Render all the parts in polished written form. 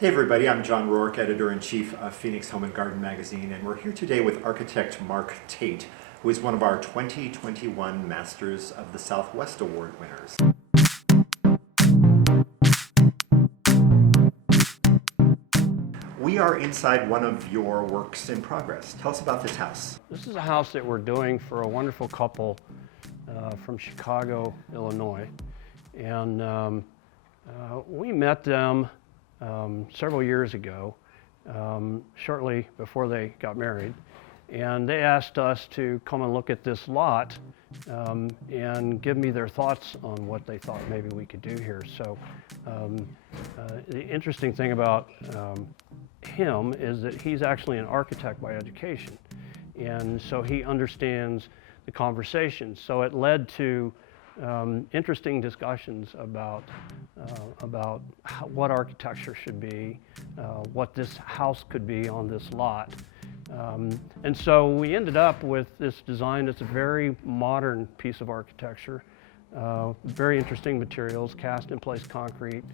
Hey everybody, I'm John Roark, Editor-in-Chief of Phoenix Home and Garden Magazine, and we're here today with architect Mark Tate, who is one of our 2021 Masters of the Southwest Award winners. We are inside one of your works in progress. Tell us about this house. This is a house that we're doing for a wonderful couple from Chicago, Illinois. And we met them several years ago, shortly before they got married. And they asked us to come and look at this lot and give me their thoughts on what they thought maybe we could do here. So the interesting thing about him is that he's actually an architect by education. And so he understands the conversation. So it led to interesting discussions about what architecture should be, what this house could be on this lot. And so we ended up with this design that's a very modern piece of architecture, very interesting materials, cast in place concrete,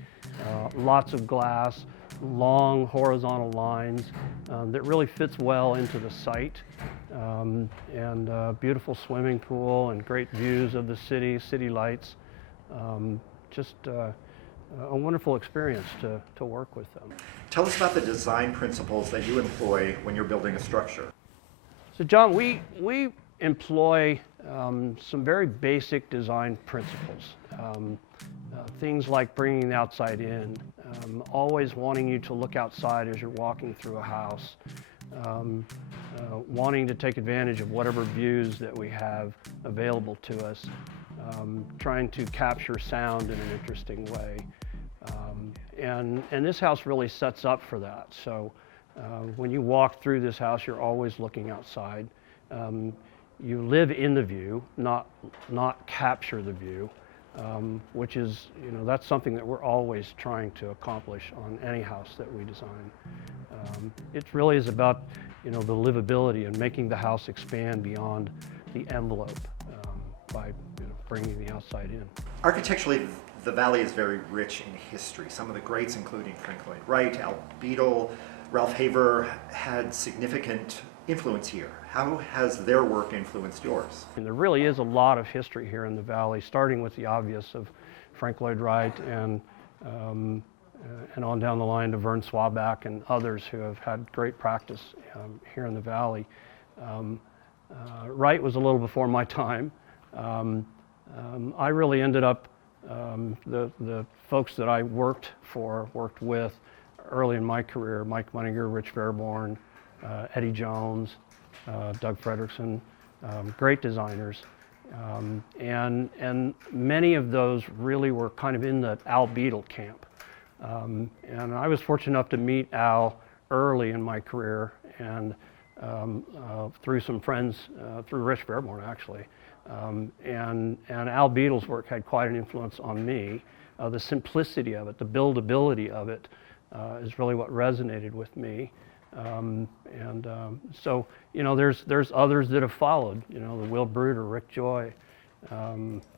lots of glass, long horizontal lines that really fits well into the site, and beautiful swimming pool and great views of the city lights. Just a wonderful experience to work with them. Tell us about the design principles that you employ when you're building a structure. So John, we employ some very basic design principles. Things like bringing the outside in, always wanting you to look outside as you're walking through a house, wanting to take advantage of whatever views that we have available to us, trying to capture sound in an interesting way. And this house really sets up for that. So when you walk through this house, you're always looking outside. You live in the view, not capture the view, which is, that's something that we're always trying to accomplish on any house that we design. It really is about, the livability and making the house expand beyond the envelope by bringing the outside in. Architecturally, the Valley is very rich in history. Some of the greats, including Frank Lloyd Wright, Al Beadle, Ralph Haver, had significant influence here. How has their work influenced yours? And there really is a lot of history here in the Valley, starting with the obvious of Frank Lloyd Wright and on down the line to Vern Swabach and others who have had great practice here in the Valley. Wright was a little before my time. I really ended up, the folks that I worked with early in my career, Mike Munninger, Rich Fairborn, Eddie Jones, Doug Frederickson, great designers. And many of those really were kind of in the Al Beadle camp. And I was fortunate enough to meet Al early in my career and through some friends, through Rich Fairborn actually. And Al Beadle's work had quite an influence on me. The simplicity of it, the buildability of it is really what resonated with me. So, there's others that have followed, the Will Bruder, Rick Joy,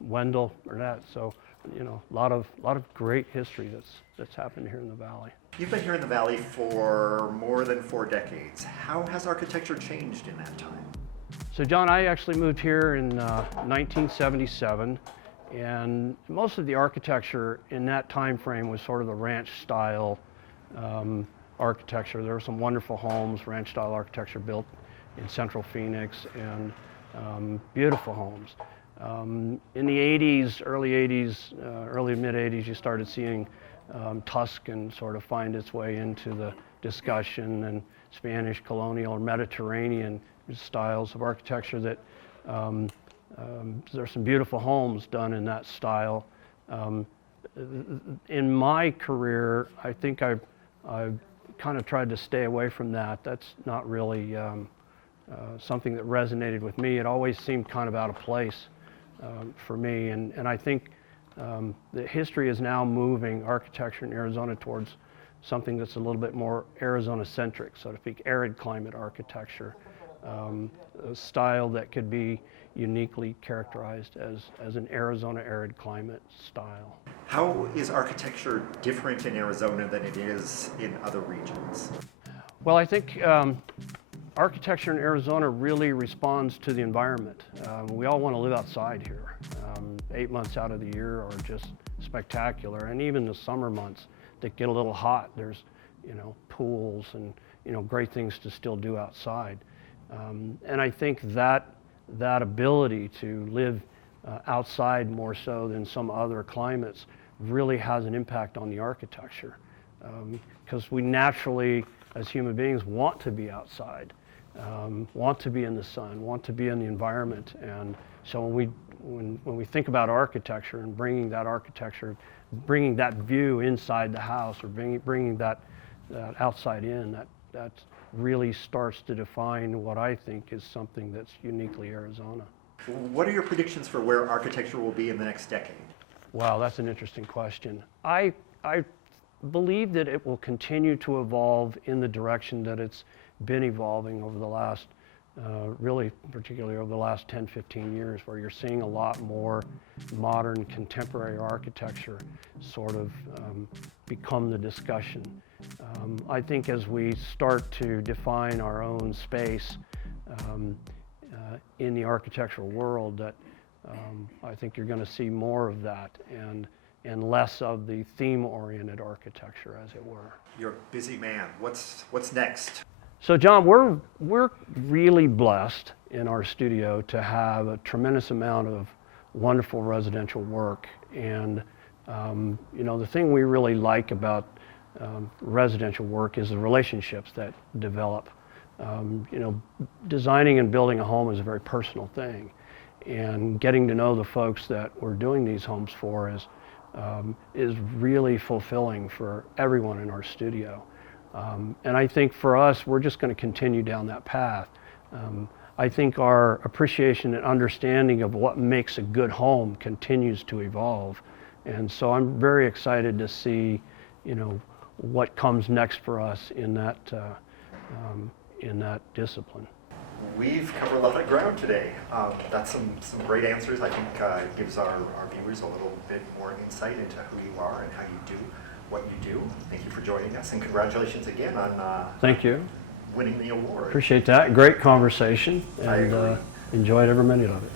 Wendell Burnett. So, a lot of great history that's happened here in the Valley. You've been here in the Valley for more than 4 decades. How has architecture changed in that time? So John, I actually moved here in 1977, and most of the architecture in that time frame was sort of the ranch style architecture. There were some wonderful homes, ranch style architecture built in central Phoenix, and beautiful homes. In the 80s, early mid 80s, you started seeing Tuscan sort of find its way into the discussion, and Spanish, colonial, or Mediterranean styles of architecture that there's some beautiful homes done in that style. In my career, I think I've kind of tried to stay away from that. That's not really something that resonated with me. It always seemed kind of out of place for me. And I think the history is now moving architecture in Arizona towards something that's a little bit more Arizona-centric, so to speak, arid climate architecture. a style that could be uniquely characterized as an Arizona arid climate style. How is architecture different in Arizona than it is in other regions? Well, I think architecture in Arizona really responds to the environment. We all want to live outside here. 8 months out of the year are just spectacular, and even the summer months that get a little hot, there's pools and great things to still do outside. And I think that ability to live outside more so than some other climates really has an impact on the architecture, because we naturally, as human beings, want to be outside, want to be in the sun, want to be in the environment. And so when we think about architecture and bringing that view inside the house, or bringing that outside in, that really starts to define what I think is something that's uniquely Arizona. What are your predictions for where architecture will be in the next decade? Wow, that's an interesting question. I believe that it will continue to evolve in the direction that it's been evolving over the last, really particularly over the last 10, 15 years, where you're seeing a lot more modern contemporary architecture sort of become the discussion. I think as we start to define our own space in the architectural world, that I think you're going to see more of that and less of the theme-oriented architecture, as it were. You're a busy man. What's next? So, John, we're really blessed in our studio to have a tremendous amount of wonderful residential work. And the thing we really like about residential work is the relationships that develop. Designing and building a home is a very personal thing, and getting to know the folks that we're doing these homes for is really fulfilling for everyone in our studio. And I think for us, we're just going to continue down that path. I think our appreciation and understanding of what makes a good home continues to evolve. And so I'm very excited to see, what comes next for us in that discipline. We've covered a lot of ground today. That's some great answers. I think gives our viewers a little bit more insight into who you are and how you do what you do. Thank you for joining us, and congratulations again on Thank you. Winning the award. Appreciate that. Great conversation, and I agree. Enjoyed every minute of it.